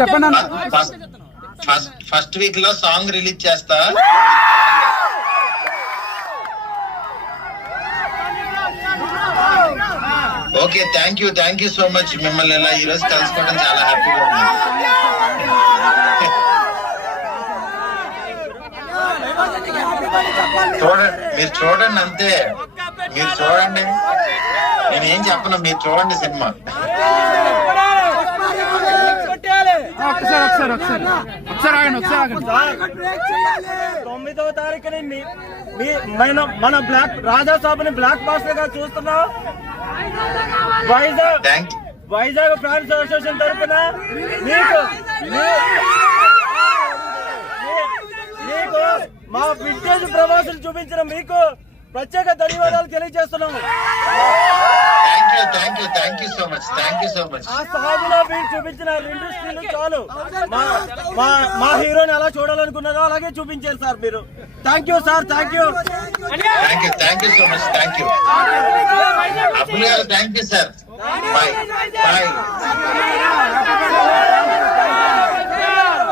చెప్పండి. First week లో song release చేస్తా. Okay, thank you so much. మిమ్మల్ని ఇలా ఈ రోజు కలుసుకోవడం చాలా హ్యాపీగా ఉంది. మీరు చూడండి అంతే, మీరు చూడండి, నేనేం చెప్పను, మీరు చూడండి సినిమా. ఒకసారి 9వ తారీఖుని మన బ్లాక్ రాజా సాబుని బ్లాక్ బాస్టర్ గా చూస్తున్నాం. వైజాగ్ ఫ్యాన్స్ అసోసియేషన్ తరఫున మీకు మా వింటేజ్ ప్రవాసులు చూపించిన మీకు ప్రత్యేక ధన్యవాదాలు తెలియజేస్తున్నాము. Thank you so much. ఆ సాగులో మీరు చూపించిన ఇండస్ట్రీలు చాలు. మా హీరోని ఎలా చూడాలనుకున్నారో అలాగే చూపించారు సార్ మీరు. Thank you sir. Thank you so much. అప్పులు గారు థ్యాంక్ యూ సార్. బాయ్.